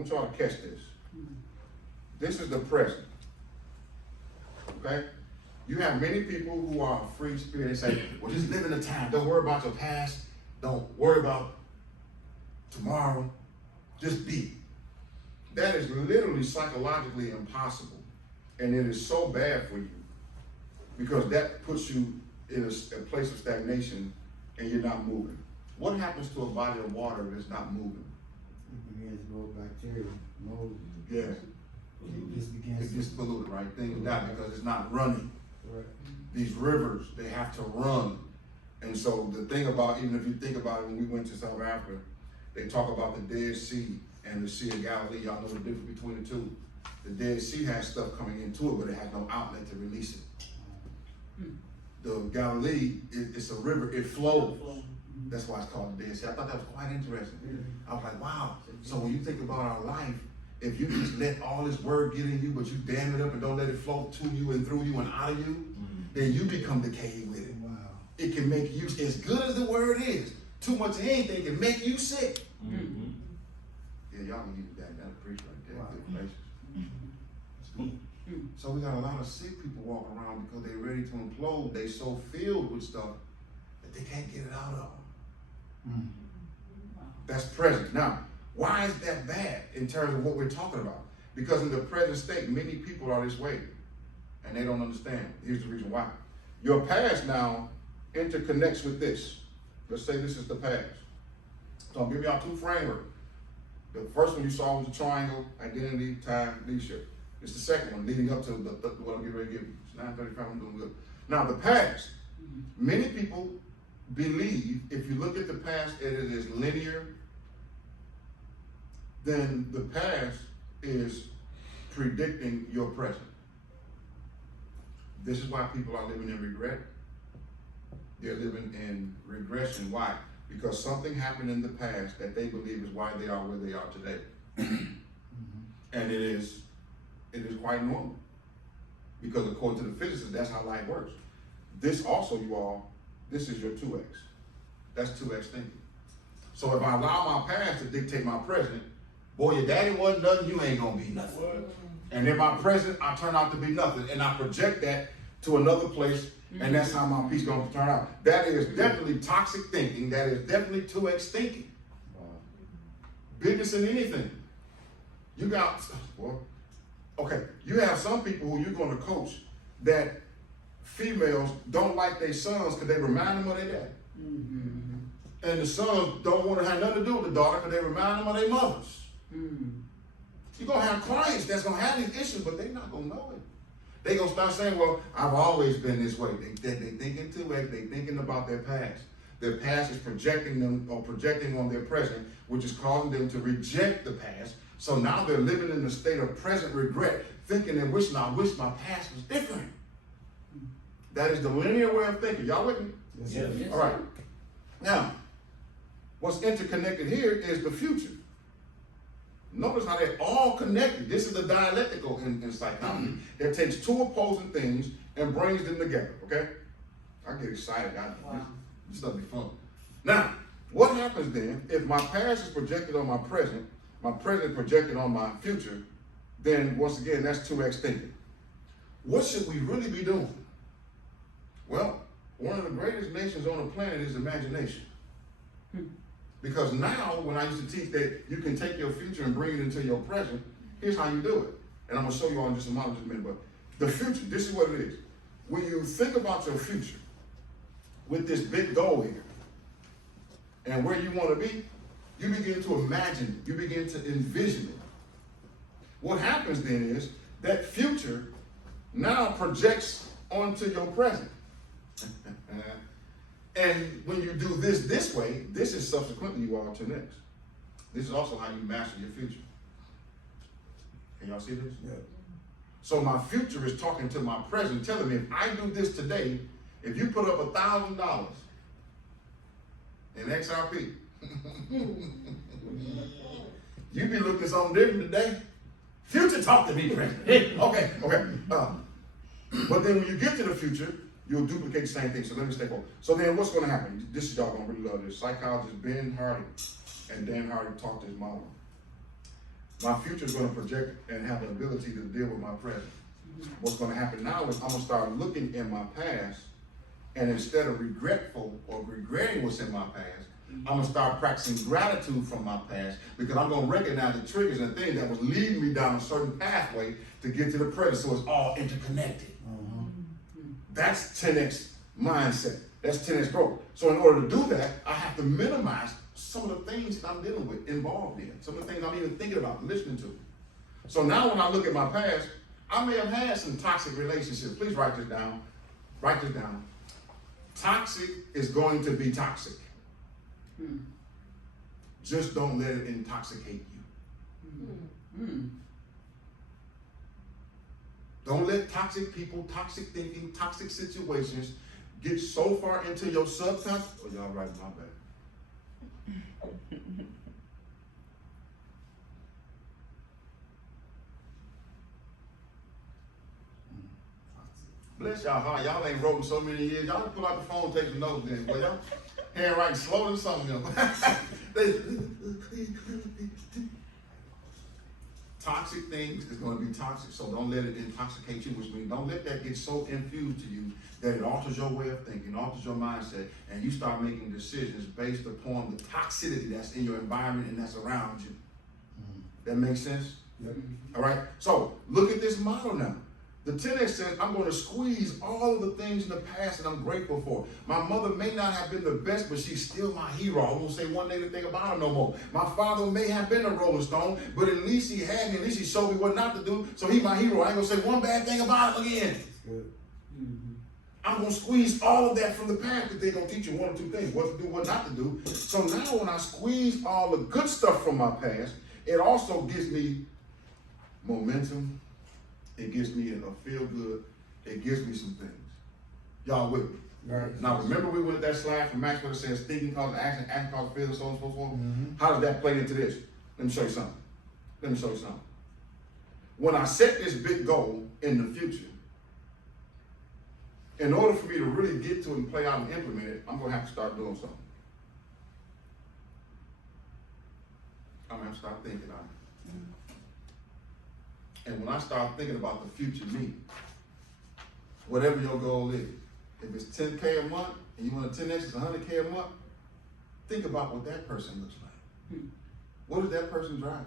want y'all to catch this. This is the present. Okay? You have many people who are free spirit. They say, well, just live in the time. Don't worry about your past. Don't worry about tomorrow. Just be. That is literally psychologically impossible. And it is so bad for you because that puts you in a place of stagnation and you're not moving. What happens to a body of water if it's not moving? It begins to grow bacteria, mold. Yeah. It gets polluted, right? Things die because it's not running. Right. These rivers, they have to run. And so the thing about, even if you think about it, when we went to South Africa, they talk about the Dead Sea and the Sea of Galilee. Y'all know the difference between the two. The Dead Sea has stuff coming into it, but it has no outlet to release it. The Galilee, it's a river, it flows. That's why it's called the Dead Sea. I thought that was quite interesting. I was like, wow. So when you think about our life, if you just let all this word get in you, but you dam it up and don't let it flow to you and through you and out of you, then you become decayed with it. Wow. It can make you, as good as the word is, too much of anything can make you sick. Yeah, y'all can use that. That'll preach right there. Wow. Good places. So we got a lot of sick people walking around because they're ready to implode. They so filled with stuff that they can't get it out of them. That's present. Now, why is that bad in terms of what we're talking about? Because in the present state, many people are this way and they don't understand. Here's the reason why. Your past now interconnects with this. Let's say this is the past. So I'll give y'all two frameworks. The first one you saw was the triangle, identity, time, leadership. It's the second one leading up to what I'm getting ready to give you. It's 9:35, I'm doing good. Now the past, many people believe if you look at the past and it is linear, then the past is predicting your present. This is why people are living in regret. They're living in regression. Why? Because something happened in the past that they believe is why they are where they are today. And it is quite normal. Because according to the physicists, that's how life works. This also, you all, this is your 2x. That's 2x thinking. So if I allow my past to dictate my present, boy, your daddy wasn't nothing, you ain't gonna be nothing. And in my present, I turn out to be nothing. And I project that to another place, and that's how my piece gonna turn out. That is definitely toxic thinking. That is definitely 2x thinking. Business in anything. You got, well, okay, you have some people who you're gonna coach that females don't like their sons because they remind them of their dad. And the sons don't want to have nothing to do with the daughter because they remind them of their mothers. You're going to have clients that's going to have these issues, but they're not going to know it. They're going to start saying, well, I've always been this way. They're thinking too late. They're thinking about their past. Their past is projecting them or projecting on their present, which is causing them to reject the past. So now they're living in a state of present regret, thinking and wishing, I wish my past was different. That is the linear way of thinking. Y'all with me? Yes. All right. Now, what's interconnected here is the future. Notice how they're all connected. This is the dialectical in psychology. It takes two opposing things and brings them together, okay? I get excited. This stuff be fun. Now, what happens then if my past is projected on my present projected on my future, then once again, that's 2x thinking. What should we really be doing? Well, one of the greatest nations on the planet is imagination. Because now, when I used to teach that you can take your future and bring it into your present, here's how you do it. And I'm going to show you all in just a minute. But the future, this is what it is. When you think about your future with this big goal here and where you want to be, you begin to imagine it. You begin to envision it. What happens then is that future now projects onto your present. And when you do this way, this is subsequently you are to next. This is also how you master your future. Can y'all see this? Yeah. So my future is talking to my present, telling me if I do this today, if you put up $1,000 in XRP, you be looking something different today. Future talk to me, present. Okay. But then when you get to the future, you'll duplicate the same thing. So let me stay focused. So then what's going to happen? This is y'all going to really love this. Psychologist Ben Hardy and Dan Hardy talked this model. My future is going to project and have the ability to deal with my present. What's going to happen now is I'm going to start looking in my past, and instead of regretful or regretting what's in my past, I'm going to start practicing gratitude from my past, because I'm going to recognize the triggers and things that was leading me down a certain pathway to get to the present, so it's all interconnected. That's 10x mindset. That's 10x growth. So in order to do that, I have to minimize some of the things that I'm dealing with, involved in, some of the things I'm even thinking about, listening to. So now when I look at my past, I may have had some toxic relationships. Please write this down. Write this down. Toxic is going to be toxic. Just don't let it intoxicate you. Don't let toxic people, toxic thinking, toxic situations get so far into your subconscious. Oh, y'all right, my bad. Bless y'all heart. Y'all ain't wrote in so many years. Y'all pull out the phone, take the notes then. Boy, y'all handwriting slower than some of them. Toxic things is going to be toxic, so don't let it intoxicate you, which means don't let that get so infused to you that it alters your way of thinking, alters your mindset, and you start making decisions based upon the toxicity that's in your environment and that's around you. That makes sense? Yep. All right? So look at this model now. The 10X says, I'm going to squeeze all of the things in the past that I'm grateful for. My mother may not have been the best, but she's still my hero. I won't say one negative thing about her no more. My father may have been a Rolling Stone, but at least he had me. At least he showed me what not to do, so he's my hero. I ain't going to say one bad thing about him again. Good. I'm going to squeeze all of that from the past, because they're going to teach you one or two things, what to do, what not to do. So now when I squeeze all the good stuff from my past, it also gives me momentum. It gives me a feel good. It gives me some things. Y'all with me? Right. Now remember we went at that slide from Maxwell that says thinking causes action, action causes feeling, so on and so forth. How does that play into this? Let me show you something. Let me show you something. When I set this big goal in the future, in order for me to really get to it and play out and implement it, I'm going to have to start doing something. I'm going to have to start thinking on it. And when I start thinking about the future me, whatever your goal is, if it's 10K a month and you want a 10X, it's 100K a month, think about what that person looks like. What is that person driving?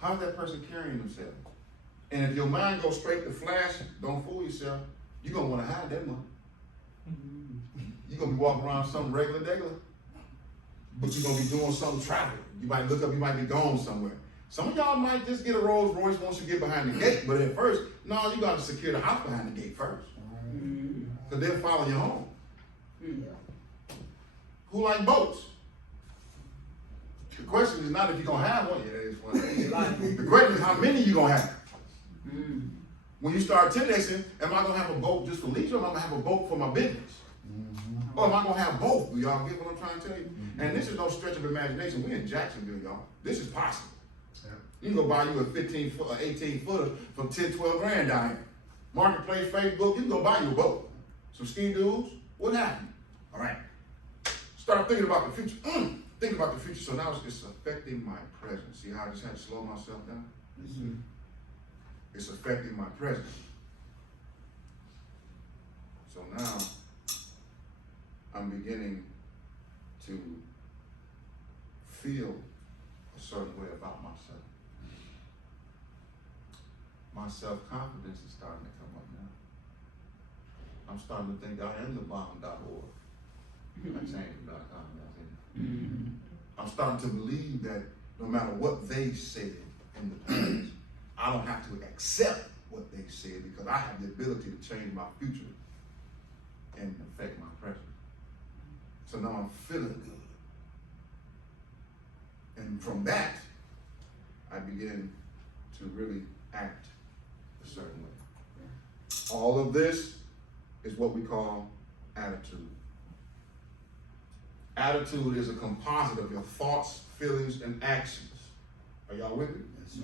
How's that person carrying themselves? And if your mind goes straight to flash, don't fool yourself. You're going to want to hide that money. You're going to be walking around something regular, but you're going to be doing something traveling. You might look up, you might be gone somewhere. Some of y'all might just get a Rolls Royce once you get behind the gate, but at first, no, you got to secure the house behind the gate first. Because they'll follow you home. Who like boats? The question is not if you're going to have one. Yeah, that is one. The question is how many you going to have. When you start 10Xing, am I going to have a boat just for leisure, or am I going to have a boat for my business? Or am I going to have both? Do y'all get what I'm trying to tell you? And this is no stretch of imagination. We're in Jacksonville, y'all. This is possible. You can go buy you a 15 foot, 18 footer for 10, 12 grand down here. Marketplace, Facebook, you can go buy you a boat. Some ski dudes, what happened? All right. Start thinking about the future. Think about the future. So now it's affecting my present. See how I just had to slow myself down? It's affecting my present. So now I'm beginning to feel a certain way about myself. My self-confidence is starting to come up now. I'm starting to think I am the bomb.org. I changed the .com. I'm starting to believe that no matter what they said in the past, I don't have to accept what they said, because I have the ability to change my future and affect my present. So now I'm feeling good. And from that, I begin to really act a certain way. All of this is what we call attitude. Attitude is a composite of your thoughts, feelings, and actions. Are y'all with me? Yes,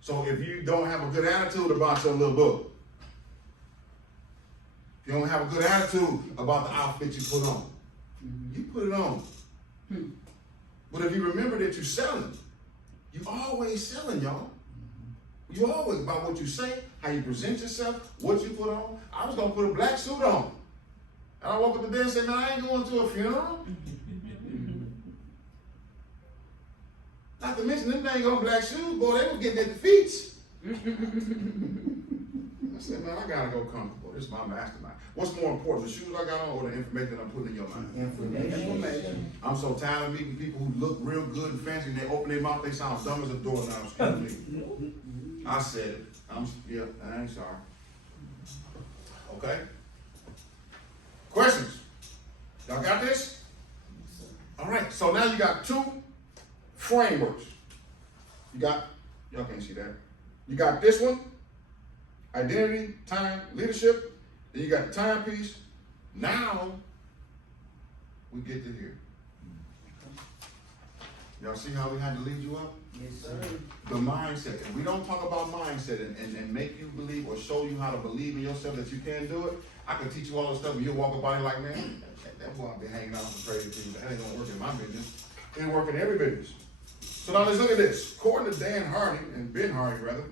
So if you don't have a good attitude about your little book, if you don't have a good attitude about the outfit you put on, you put it on. But if you remember that you're selling, You always selling, y'all. You always about what you say, how you present yourself, what you put on. I was gonna put a black suit on. And I woke up today and said, man, I ain't going to a funeral. Not to mention, them things on black shoes, boy, they were getting at the feet. I said, man, I gotta go comfortable. This is my mastermind. What's more important, the shoes I got on or the information I'm putting in your mind? Information. I'm so tired of meeting people who look real good and fancy and they open their mouth, they sound dumb as a doorknob. Excuse me. I said it. Yeah, I ain't sorry. Okay? Questions? Y'all got this? All right, so now you got two frameworks. Y'all can't see that. You got this one, identity, time, leadership. Then you got the timepiece. Now, we get to here. Y'all see how we had to lead you up? Yes, sir. The mindset. If we don't talk about mindset and make you believe or show you how to believe in yourself that you can do it, I can teach you all this stuff and you'll walk up by it like, man, that boy been hanging out with crazy people. That ain't gonna work in my business. It ain't work in every business. So now let's look at this. According to Dan Hardy, and Ben Hardy rather,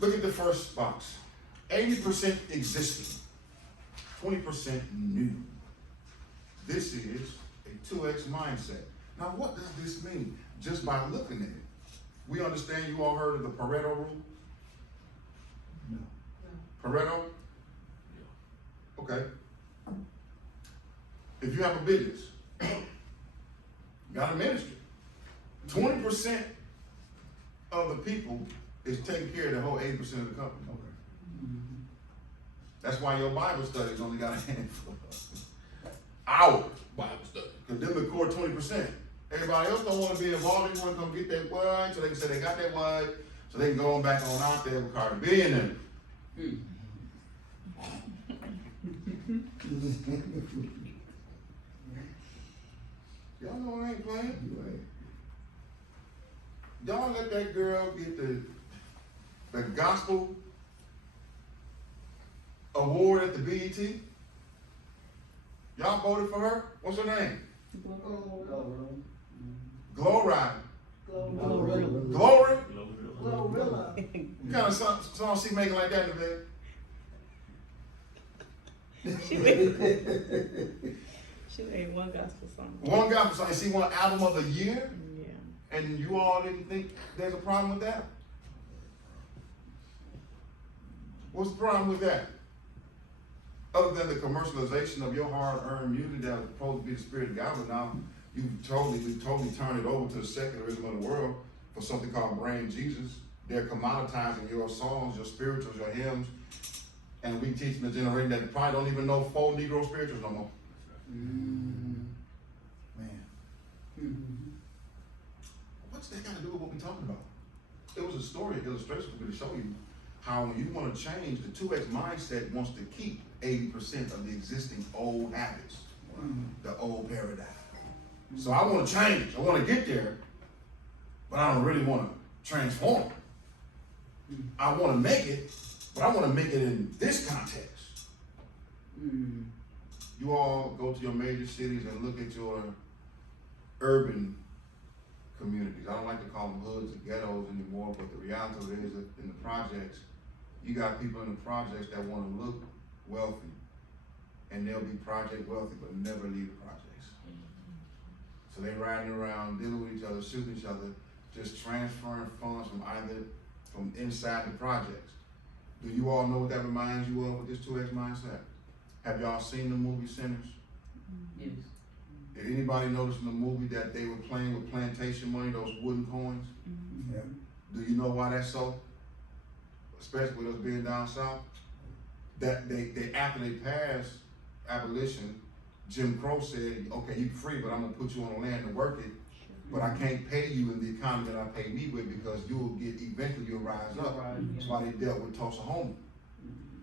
look at the first box. 80% existing, 20% new. This is a 2X mindset. Now what does this mean? Just by looking at it. We understand you all heard of the Pareto rule? No. Pareto? Okay. If you have a business, you got a ministry, 20% of the people is taking care of the whole 80% of the company. Okay. That's why your Bible studies only got a handful. Our Bible study. Because them the core 20%. Everybody else don't want to be involved. They want to come get that word so they can say they got that word so they can go on back on out there with Carter B in them. Y'all know I ain't playing. Y'all let that girl get the gospel award at the BET. Y'all voted for her? What's her name? Glory. Glory? What kind of song she making like that in the bed? She made one gospel song. One gospel song, and she won album of the year? Yeah. And you all didn't think there's a problem with that? What's the problem with that? Other than the commercialization of your hard-earned music that was supposed to be the spirit of God, but now you've totally turned it over to the secularism of the world for something called Brain Jesus. They're commoditizing your songs, your spirituals, your hymns, and we teaching the generation that probably don't even know 4 Negro spirituals no more. Man. What's that got to do with what we're talking about? It was a story, an illustration for me to show you how when you want to change, the 2X mindset wants to keep 80% of the existing old habits, the old paradigm. So I want to change, I want to get there, but I don't really want to transform. I want to make it, but I want to make it in this context. You all go to your major cities and look at your urban communities. I don't like to call them hoods or ghettos anymore, but the reality of it is that in the projects, you got people in the projects that want to look wealthy, and they'll be project wealthy, but never leave the projects. So they riding around, dealing with each other, shooting each other, just transferring funds from inside the projects. Do you all know what that reminds you of with this 2X mindset? Have y'all seen the movie Sinners? Yes. Did anybody notice in the movie that they were playing with plantation money, those wooden coins? Yeah. Do you know why that's so? Especially with us being down south. That they after they passed abolition, Jim Crow said, okay, you free, but I'm gonna put you on the land to work it, but I can't pay you in the economy that I pay me with because eventually you'll rise up. That's why they dealt with Tulsa.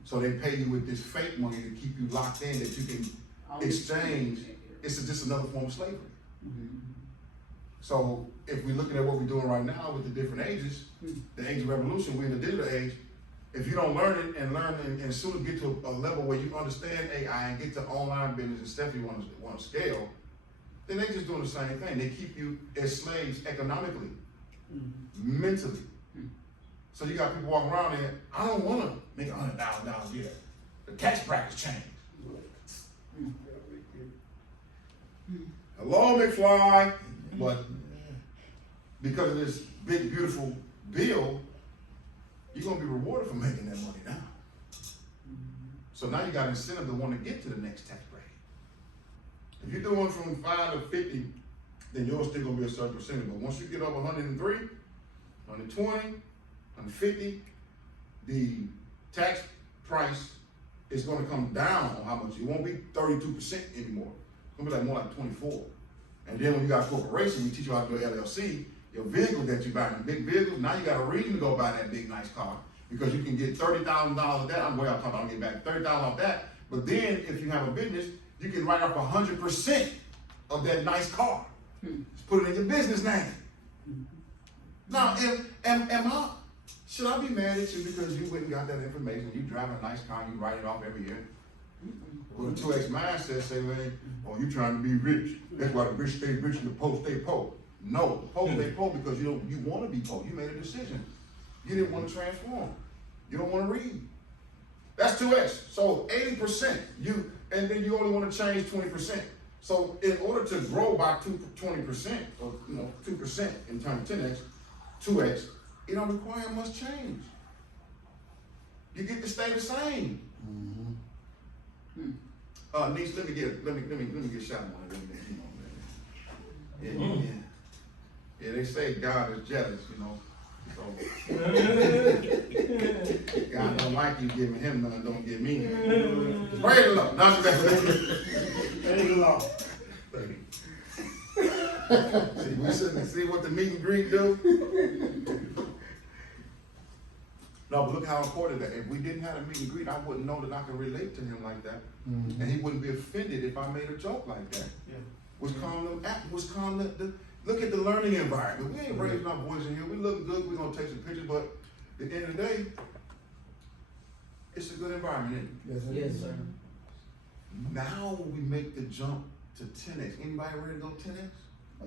So they pay you with this fake money to keep you locked in that you can exchange. It's just another form of slavery. So if we're looking at what we're doing right now with the different ages, the age of revolution, we're in the digital age. If you don't learn it and soon as get to a level where you understand AI and get to online business and Stephanie want to scale, then they just doing the same thing. They keep you as slaves economically, mentally. So you got people walking around there, I don't want to make $100,000 a year. The tax brackets change. Hello, McFly. But because of this big, beautiful bill, you're going to be rewarded for making that money now. So now you got incentive to want to get to the next tax bracket. If you're doing from 5 to 50, then yours still going to be a certain percentage. But once you get up 103, 120, 150, the tax price is going to come down on how much. It won't be 32% anymore. It's going to be like more like 24. And then when you got a corporation, we teach you how to do LLC, your vehicle that you buy, the big vehicles, now you got a reason to go buy that big nice car because you can get $30,000 of that. I'm way off talking, I'll get back $30,000 off that. But then if you have a business, you can write off 100% of that nice car. Just put it in your business name. Now, should I be mad at you because you went and got that information? You drive a nice car, you write it off every year. Well, the 2X mindset say, man, oh, you trying to be rich. That's why the rich stay rich and the poor stay poor. No, the poor stay poor because you want to be poor. You made a decision. You didn't want to transform. You don't want to read. That's 2X. So 80%, and then you only want to change 20%. So in order to grow by 20%, or 2% in terms of 10X, 2X, it don't require much change. You get to stay the same. Niece, let me get a shot on it. Yeah, they say God is jealous, So God don't like you giving him none, don't give me none. Praise the Lord. Not that. Praise the Lord. See what the meet and greet do? No, but look how important that. If we didn't have a meet and greet, I wouldn't know that I could relate to him like that. And he wouldn't be offended if I made a joke like that. Yeah. Was calm look at the learning environment. We ain't raising our boys in here. We look good, we're gonna take some pictures, but at the end of the day, it's a good environment, isn't it? Yes, sir. Now we make the jump to 10X. Anybody ready to go 10X?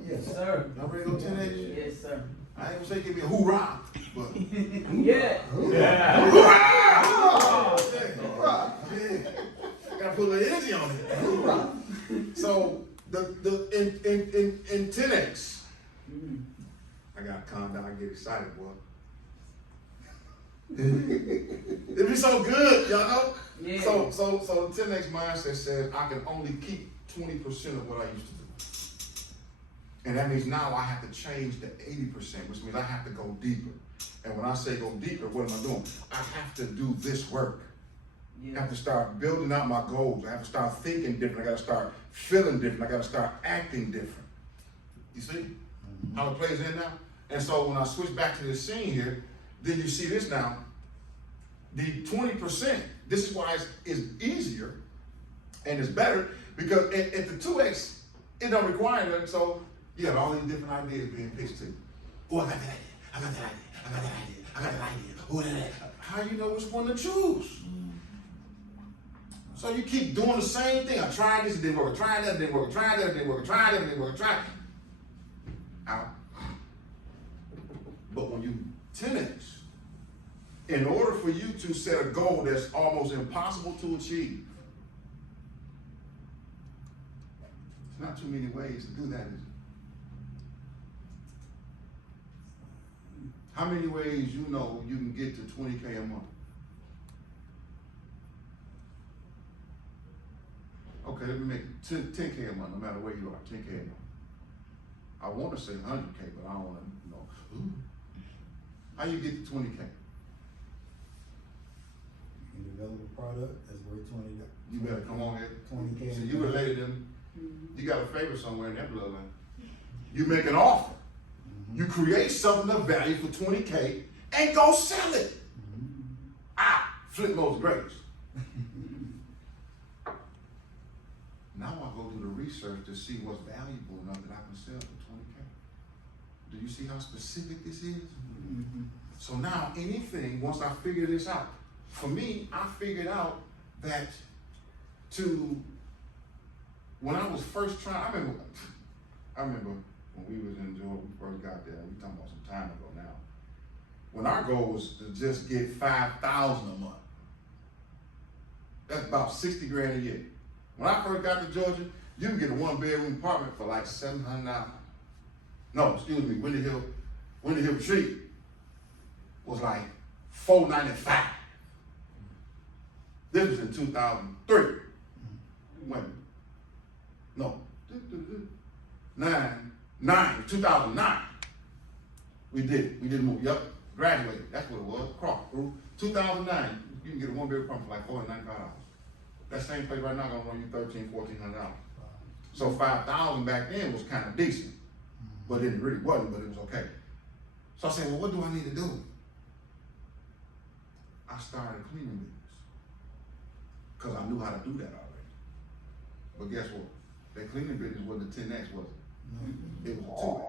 Yes, sir. Y'all ready to go 10X? Yes, sir. I ain't gonna say give me a hoorah, but Yeah. hoorah! Hoorah! Yeah. Gotta put a little energy on it. Hoorah! So in 10X, I gotta calm down, I get excited, boy. It'd be so good, y'all know? Yeah. So the 10X mindset says I can only keep 20% of what I used to do. And that means now I have to change to 80%, which means I have to go deeper. And when I say go deeper, what am I doing? I have to do this work. I have to start building out my goals. I have to start thinking different. I got to start feeling different. I got to start acting different. You see how it plays in now? And so when I switch back to this scene here, then you see this now. The 20%, this is why it's easier and it's better because at the 2X, it don't require nothing. So you have all these different ideas being pitched to you. Oh, I got that idea. I got that idea. I got that idea. I got that idea. Oh, that. How you know which one to choose? So you keep doing the same thing. I tried this, it didn't work. I tried that, it didn't work. I tried that, it didn't work. I tried that, it didn't work. I tried. Out. But when you 10X, in order for you to set a goal that's almost impossible to achieve, there's not too many ways to do that, is it? How many ways you know you can get to 20K a month? Okay, let me make 10K a month, no matter where you are, 10K a month. I want to say 100K, but I don't want to know. Ooh. How you get to 20K? You can develop a product that's worth 20. You better come on here. 20K. So you related them. You got a favor somewhere in that bloodline. You make an offer. You create something of value for 20K and go sell it. Flip mode's greatest. Now I go do the research to see what's valuable enough that I can sell for 20K. Do you see how specific this is? So now anything, once I figure this out, for me, I figured out that when I was first trying, I remember I remember when we was in Georgia, we first got there, we talking about some time ago now. When our goal was to just get 5,000 a month. That's about 60 grand a year. When I first got to Georgia, you can get a 1-bedroom apartment for like $700. No, excuse me, Windy Hill Retreat was like $495. This was in 2003. Wait, no, 2009. We did move. Yup, graduated. That's what it was. Cross through 2009. You can get a 1-bedroom apartment for like $495. That same place right now gonna run you $1,300–1,400. So 5,000 back then was kind of decent, but it really wasn't. But it was okay. So I said, well, what do I need to do? I started a cleaning business because I knew how to do that already. But guess what? That cleaning business wasn't a 10X, was it? It was a 2X.